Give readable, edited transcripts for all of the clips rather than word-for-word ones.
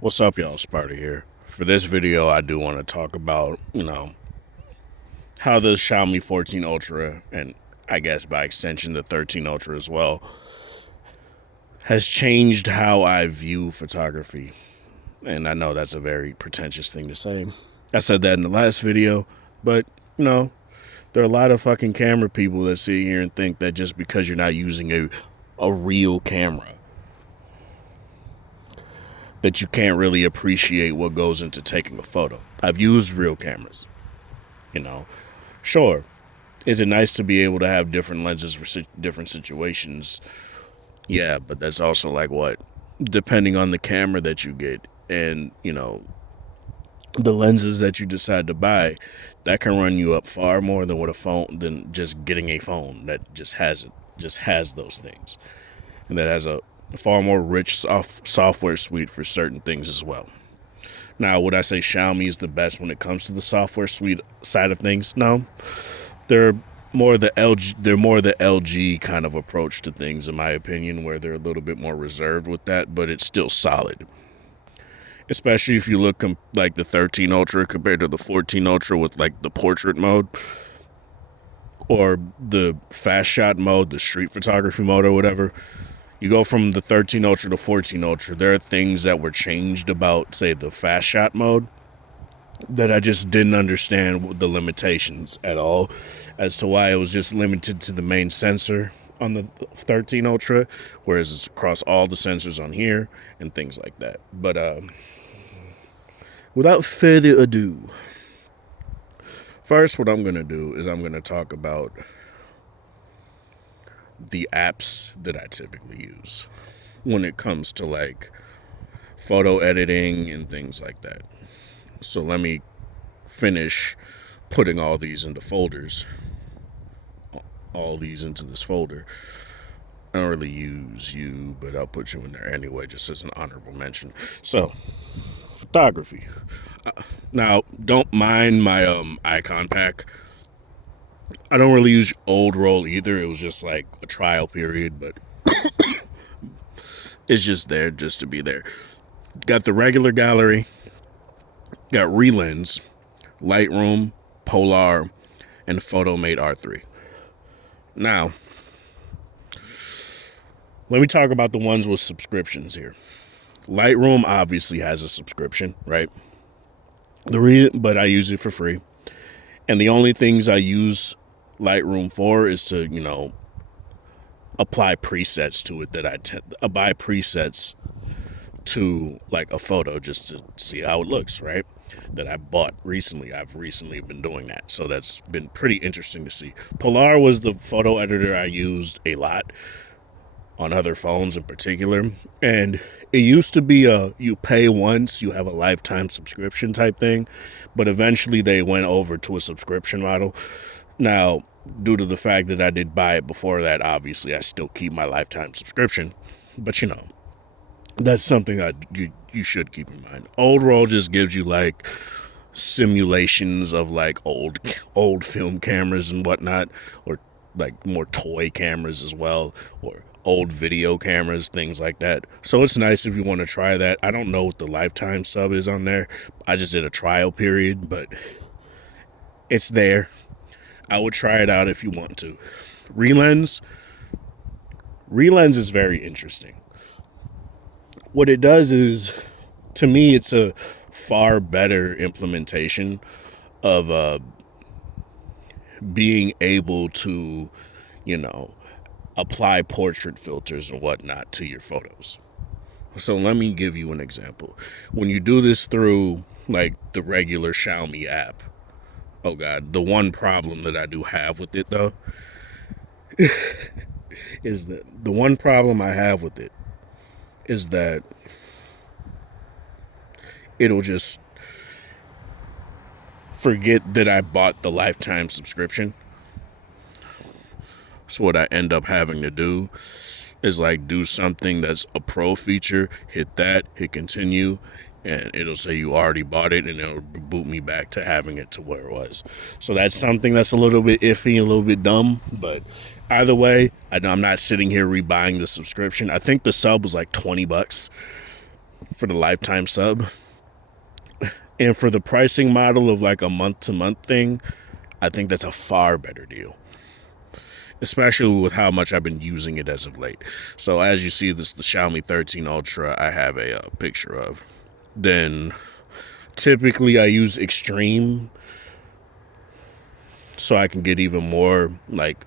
What's up, y'all? Sparta here. For this video, I do want to talk about, how the Xiaomi 14 Ultra, and I guess by extension the 13 Ultra as well, has changed how I view photography. And I know that's a very pretentious thing to say. I said that in the last video, but, you know, there are a lot of fucking camera people that sit here and think that just because you're not using a real camera, that you can't really appreciate what goes into taking a photo. I've used real cameras, you know. Sure, is it nice to be able to have different lenses for different situations? Yeah, but that's also like what? Depending on the camera that you get and, the lenses that you decide to buy, that can run you up far more than what a phone than just getting a phone that just has those things. And that has a far more rich software suite for certain things as well. Now, would I say Xiaomi is the best when it comes to the software suite side of things? No. They're they're more the LG kind of approach to things, in my opinion, where they're a little bit more reserved with that, but it's still solid. Especially if you look like the 13 Ultra compared to the 14 Ultra with like the portrait mode or the fast shot mode, the street photography mode or whatever. You go from the 13 Ultra to 14 Ultra, there are things that were changed about, say, the fast shot mode that I just didn't understand the limitations at all as to why it was just limited to the main sensor on the 13 Ultra, whereas it's across all the sensors on here and things like that. But without further ado, first what I'm going to do is I'm going to talk about the apps that I typically use when it comes to like photo editing and things like that. So let me finish putting all these into folders. All these into this folder. I don't really use you, but I'll put you in there anyway, just as an honorable mention. So, photography. Now, don't mind my icon pack. I don't really use old roll either. It was just like a trial period, but it's just there just to be there. Got the regular gallery. Got Relens, Lightroom, Polar, and PhotoMate R3. Now, let me talk about the ones with subscriptions here. Lightroom obviously has a subscription, right? But I use it for free. And the only things I use Lightroom for is to, apply presets to it that I buy presets to like a photo just to see how it looks, right? That I bought recently. I've recently been doing that. So that's been pretty interesting to see. Polar was the photo editor I used a lot on other phones in particular. And it used to be you pay once, you have a lifetime subscription type thing. But eventually they went over to a subscription model. Now, due to the fact that I did buy it before that, obviously I still keep my lifetime subscription. But that's something that you should keep in mind. Old roll just gives you like simulations of like old film cameras and whatnot, or like more toy cameras as well, or old video cameras, things like that. So it's nice if you want to try that. I don't know what the lifetime sub is on there. I just did a trial period, but it's there. I would try it out if you want to. Relens is very interesting. What it does is, to me, it's a far better implementation of being able to, apply portrait filters and whatnot to your photos. So let me give you an example. When you do this through like the regular Xiaomi app, oh God, the one problem that I do have with it though, is that the one problem I have with it is that it'll just forget that I bought the lifetime subscription. So what I end up having to do is like do something that's a pro feature, hit continue, and it'll say you already bought it, and it'll boot me back to having it to where it was. So that's something that's a little bit iffy, a little bit dumb, but either way, I'm not sitting here rebuying the subscription. I think the sub was like $20. for the lifetime sub. And for the pricing model of like a month to month thing, I think that's a far better deal, especially with how much I've been using it as of late. So as you see, this the Xiaomi 13 Ultra I have a picture of. Then typically I use Extreme so I can get even more like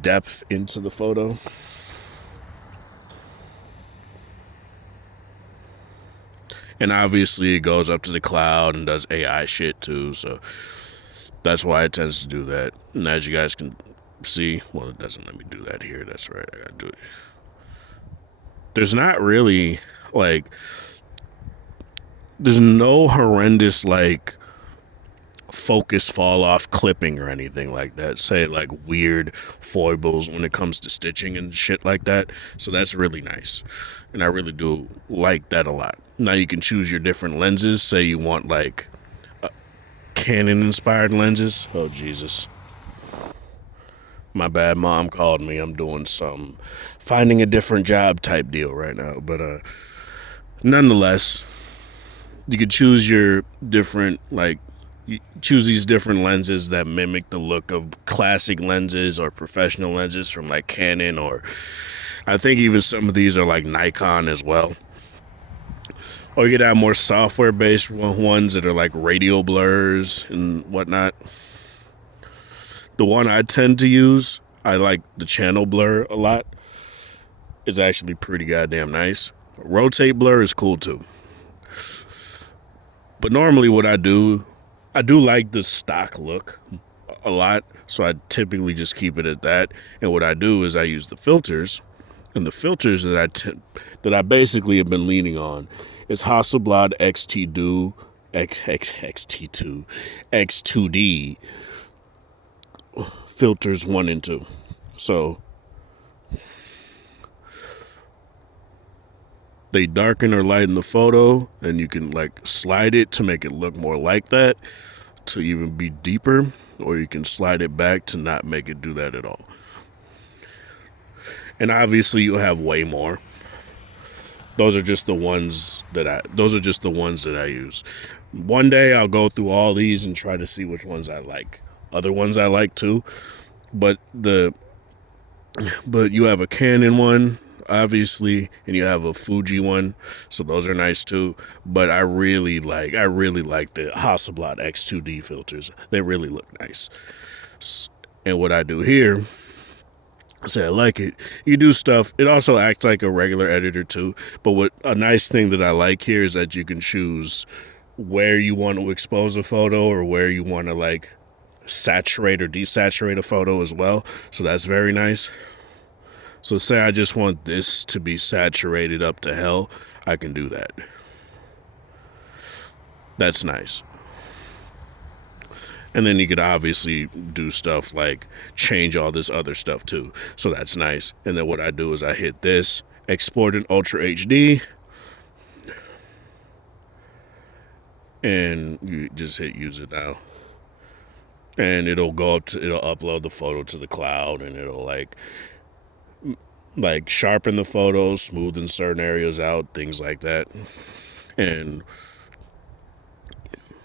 depth into the photo. And obviously it goes up to the cloud and does AI shit too, so that's why it tends to do that. And as you guys can see, well, it doesn't let me do that here. That's right, I gotta do it. There's not really like, there's no horrendous like focus fall off clipping or anything like that. Say like weird foibles when it comes to stitching and shit like that. So that's really nice. And I really do like that a lot. Now you can choose your different lenses. Say you want like Canon inspired lenses. Oh Jesus. My bad, mom called me. I'm doing some finding a different job type deal right now. But nonetheless, you could choose your different like, you choose these different lenses that mimic the look of classic lenses or professional lenses from like Canon, or I think even some of these are like Nikon as well. Or you could have more software based ones that are like radial blurs and whatnot. The one I tend to use, I like the channel blur a lot. It's actually pretty goddamn nice. Rotate blur is cool too. But normally what I do like the stock look a lot, so I typically just keep it at that. And what I do is I use the filters, and the filters that I basically have been leaning on is Hasselblad X2D filters 1 and 2. So they darken or lighten the photo, and you can like slide it to make it look more like that, to even be deeper, or you can slide it back to not make it do that at all. And obviously you'll have way more. Those are just the ones that I use. One day I'll go through all these and try to see which ones I like. Other ones I like too, but you have a Canon one, obviously, and you have a Fuji one, so those are nice too. But I really like the Hasselblad X2D filters. They really look nice. And what I do here, say I like it. You do stuff. It also acts like a regular editor too. But what a nice thing that I like here is that you can choose where you want to expose a photo, or where you want to like saturate or desaturate a photo as well. So that's very nice. So say I just want this to be saturated up to hell, I can do that. That's nice. And then you could obviously do stuff like change all this other stuff too. So that's nice. And then what I do is I hit this, export in Ultra HD, and you just hit use it now. And it'll upload the photo to the cloud, and it'll like sharpen the photos, smoothen certain areas out, things like that. And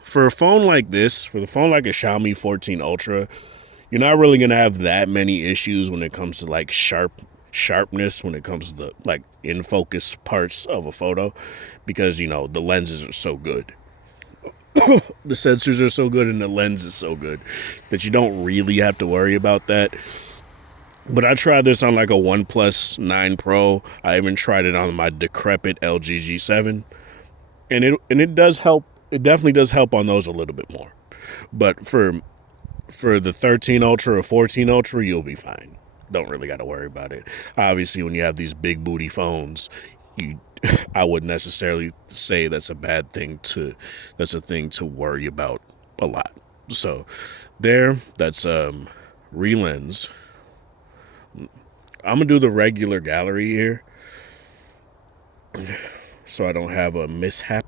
for a phone like this, for the phone like a Xiaomi 14 Ultra, you're not really gonna have that many issues when it comes to like sharpness, when it comes to the like in focus parts of a photo, because the lenses are so good. The sensors are so good and the lens is so good that you don't really have to worry about that. But I tried this on like a OnePlus 9 Pro. I even tried it on my decrepit LG G7, and it does help. It definitely does help on those a little bit more. But for the 13 Ultra or 14 Ultra, you'll be fine. Don't really got to worry about it. Obviously, when you have these big booty phones, I wouldn't necessarily say that's a bad thing that's a thing to worry about a lot. So that's relens. I'm gonna do the regular gallery here, so I don't have a mishap.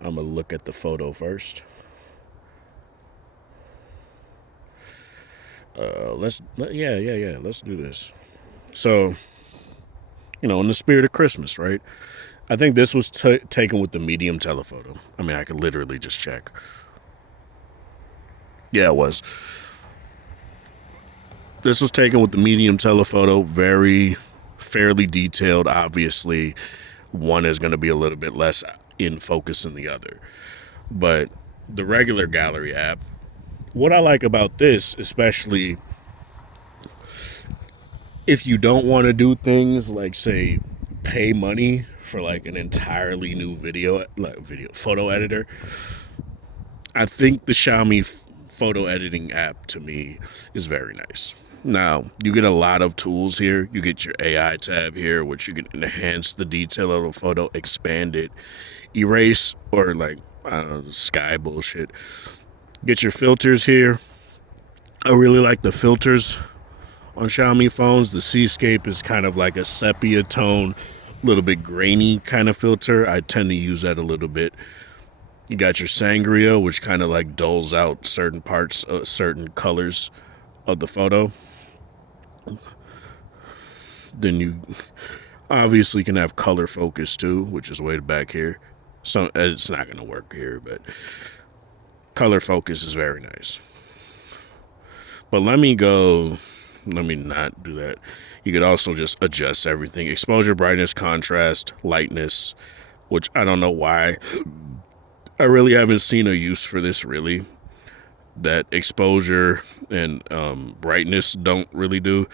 I'm gonna look at the photo first. Let's do this. So, in the spirit of Christmas, right? I think this was taken with the medium telephoto. I mean, I could literally just check. Yeah, it was. This was taken with the medium telephoto. Very fairly detailed. Obviously, one is going to be a little bit less in focus than the other. But the regular gallery app, what I like about this, especially if you don't want to do things like, say, pay money for like an entirely new video photo editor, I think the Xiaomi photo editing app to me is very nice. Now, you get a lot of tools here. You get your AI tab here, which you can enhance the detail of a photo, expand it, erase, or like, I don't know, sky bullshit. Get your filters here. I really like the filters on Xiaomi phones. The Seascape is kind of like a sepia tone, a little bit grainy kind of filter. I tend to use that a little bit. You got your Sangria, which kind of like dulls out certain parts, certain colors of the photo. Then you obviously can have color focus too, which is way back here. So it's not going to work here, but color focus is very nice. But let me not do that. You could also just adjust everything. Exposure, brightness, contrast, lightness, which I don't know why. I really haven't seen a use for this really. That exposure and brightness don't really do,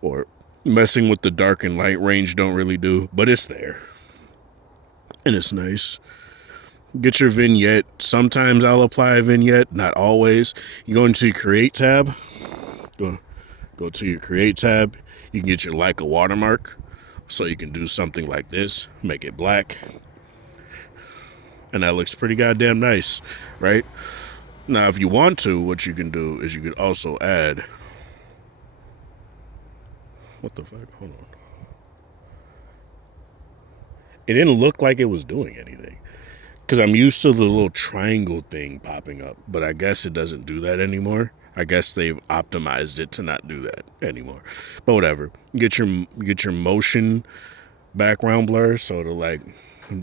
or messing with the dark and light range don't really do, but it's there. And it's nice. Get your vignette. Sometimes I'll apply a vignette, not always. You go into your Create tab. Go to your Create tab. You can get your Leica watermark. So you can do something like this. Make it black. And that looks pretty goddamn nice, right? Now, if you want to, what you can do is you could also add... What the fuck? Hold on. It didn't look like it was doing anything. Because I'm used to the little triangle thing popping up. But I guess it doesn't do that anymore. I guess they've optimized it to not do that anymore. But whatever. Get your motion background blur. So to like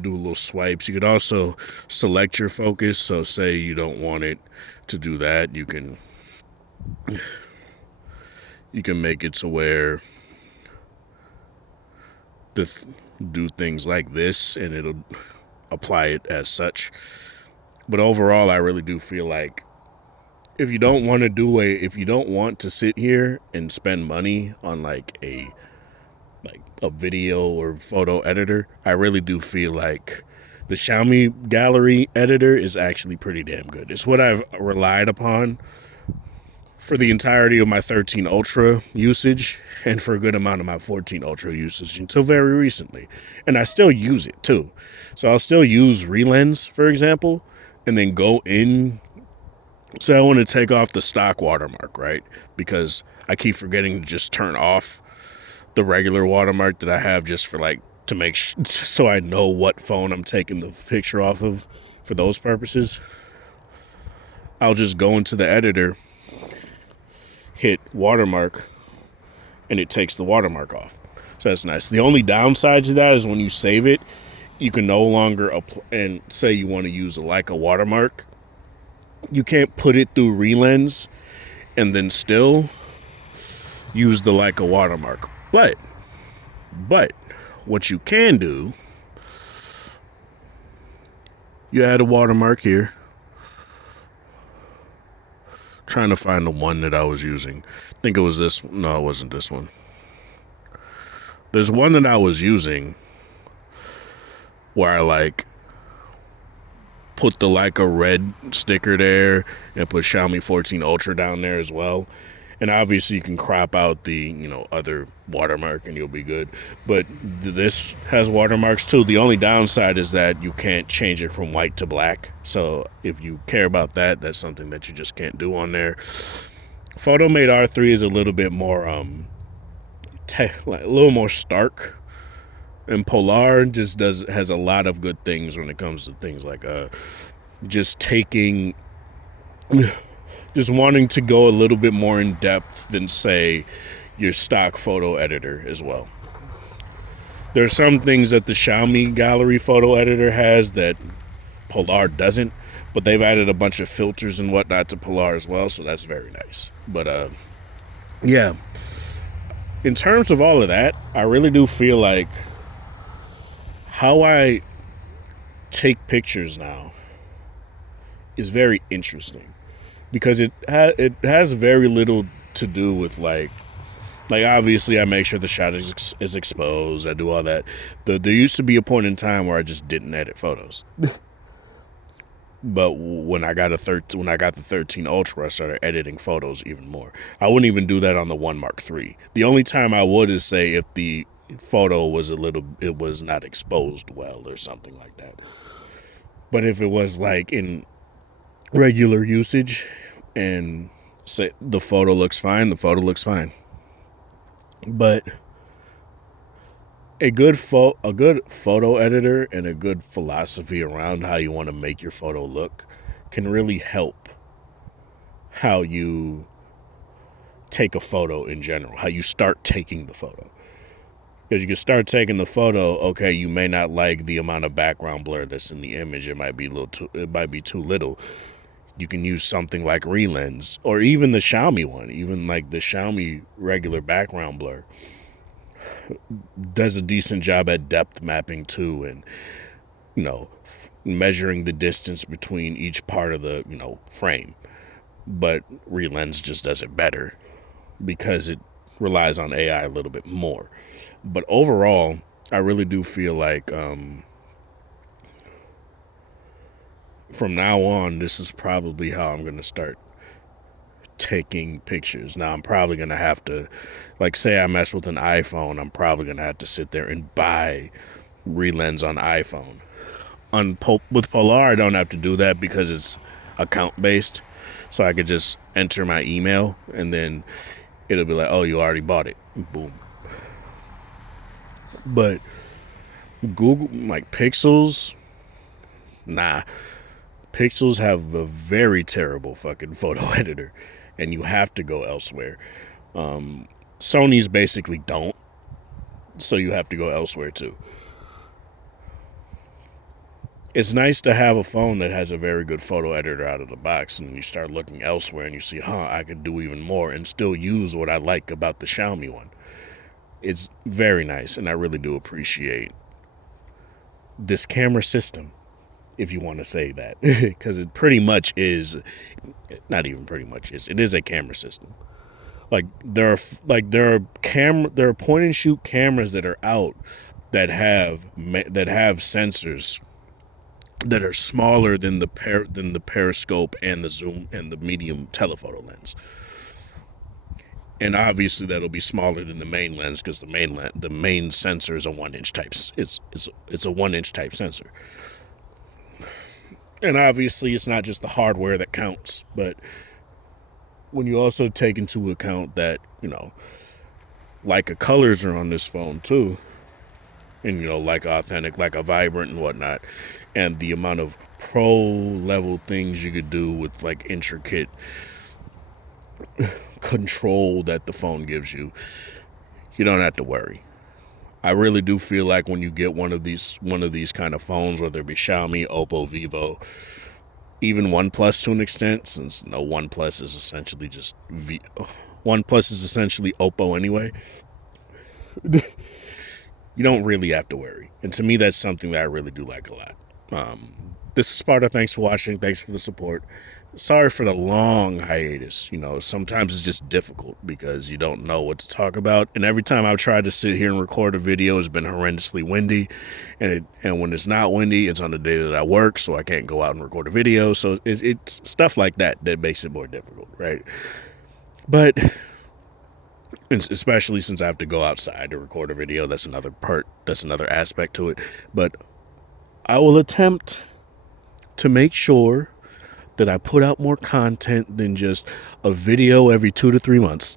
do little swipes. You could also select your focus. So say you don't want it to do that. You can make it to where do things like this and it'll apply it as such. But overall, I really do feel like if you don't want to sit here and spend money on like a video or photo editor, I really do feel like the Xiaomi gallery editor is actually pretty damn good. It's what I've relied upon for the entirety of my 13 Ultra usage and for a good amount of my 14 Ultra usage until very recently. And I still use it too. So I'll still use Relens, for example, and then go in. So I want to take off the stock watermark, right? Because I keep forgetting to just turn off the regular watermark that I have just for like to make so I know what phone I'm taking the picture off of for those purposes. I'll just go into the editor, hit watermark, and it takes the watermark off. So that's nice. The only downside to that is when you save it, you can no longer and say you want to use a Leica watermark, you can't put it through Relens and then still use the Leica watermark. But what you can do, you add a watermark here. Trying to find the one that I was using. I think it was this. No, it wasn't this one. There's one that I was using where I like put the Leica red sticker there and put Xiaomi 14 Ultra down there as well. And obviously you can crop out the, other watermark and you'll be good. But this has watermarks too. The only downside is that you can't change it from white to black. So if you care about that, that's something that you just can't do on there. PhotoMate R3 is a little bit more, a little more stark. And Polar just has a lot of good things when it comes to things like just wanting to go a little bit more in depth than, say, your stock photo editor as well. There's some things that the Xiaomi gallery photo editor has that Polar doesn't, but they've added a bunch of filters and whatnot to Polar as well, so that's very nice. But yeah, in terms of all of that, I really do feel like how I take pictures now is very interesting because it has very little to do with like obviously I make sure the shot is exposed. I do all that. There used to be a point in time where I just didn't edit photos. But when I got the 13 Ultra, I started editing photos even more. I wouldn't even do that on the 1 Mark III. The only time I would is say if the photo was it was not exposed well or something like that. But if it was like in regular usage and say the photo looks fine, the photo looks fine. But a good photo editor and a good philosophy around how you want to make your photo look can really help how you take a photo in general, how you start taking the photo. Because you can start taking the photo, okay, you may not like the amount of background blur that's in the image. It might be too little. You can use something like Relens or even the Xiaomi one, even like the Xiaomi regular background blur does a decent job at depth mapping too, and measuring the distance between each part of the frame. But Relens just does it better because it relies on AI a little bit more. But overall, I really do feel like from now on, this is probably how I'm going to start taking pictures. Now, I'm probably going to have to, like, say I mess with an iPhone, I'm probably going to have to sit there and buy Relens on iPhone. With Polar, I don't have to do that because it's account-based. So I could just enter my email, and then it'll be like, oh, you already bought it. Boom. But Google, like Pixels, nah. Pixels have a very terrible fucking photo editor, and you have to go elsewhere. Sony's basically don't, so you have to go elsewhere too. It's nice to have a phone that has a very good photo editor out of the box, and you start looking elsewhere and you see, I could do even more and still use what I like about the Xiaomi one. It's very nice, and I really do appreciate this camera system, if you want to say that, because it pretty much is, not even pretty much is, it is a camera system. Like there are point and shoot cameras that are out that have sensors that are smaller than the periscope and the zoom and the medium telephoto lens. And obviously that'll be smaller than the main lens because the main sensor is a 1-inch type. It's a 1-inch type sensor. And obviously it's not just the hardware that counts, but when you also take into account that, Leica colors are on this phone too, and like authentic, like a vibrant and whatnot, and the amount of pro level things you could do with like intricate control that the phone gives you, you don't have to worry. I really do feel like when you get one of these kind of phones, whether it be Xiaomi, Oppo, Vivo, even OnePlus to an extent, since OnePlus is essentially just OnePlus is essentially Oppo anyway. You don't really have to worry, and to me, that's something that I really do like a lot. This is Sparta. Thanks for watching. Thanks for the support. Sorry for the long hiatus. Sometimes it's just difficult because you don't know what to talk about. And every time I've tried to sit here and record a video, it's been horrendously windy. And when it's not windy, it's on the day that I work, so I can't go out and record a video. So it's stuff like that makes it more difficult, right? But especially since I have to go outside to record a video, that's another aspect to it. But I will attempt to make sure that I put out more content than just a video every 2 to 3 months.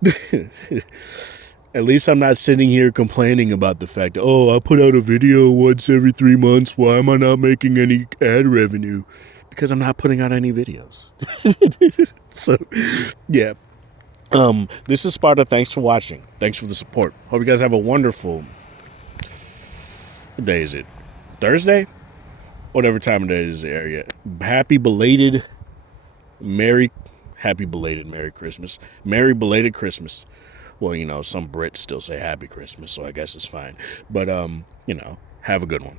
At least I'm not sitting here complaining about the fact, I put out a video once every 3 months. Why am I not making any ad revenue? Because I'm not putting out any videos. So, yeah. This is Sparta. Thanks for watching. Thanks for the support. Hope you guys have a wonderful What day is it? Thursday? Whatever time of day is the area. Happy belated Merry Happy belated Merry Christmas. Merry belated Christmas. Well, some Brits still say Happy Christmas, so I guess it's fine. But have a good one.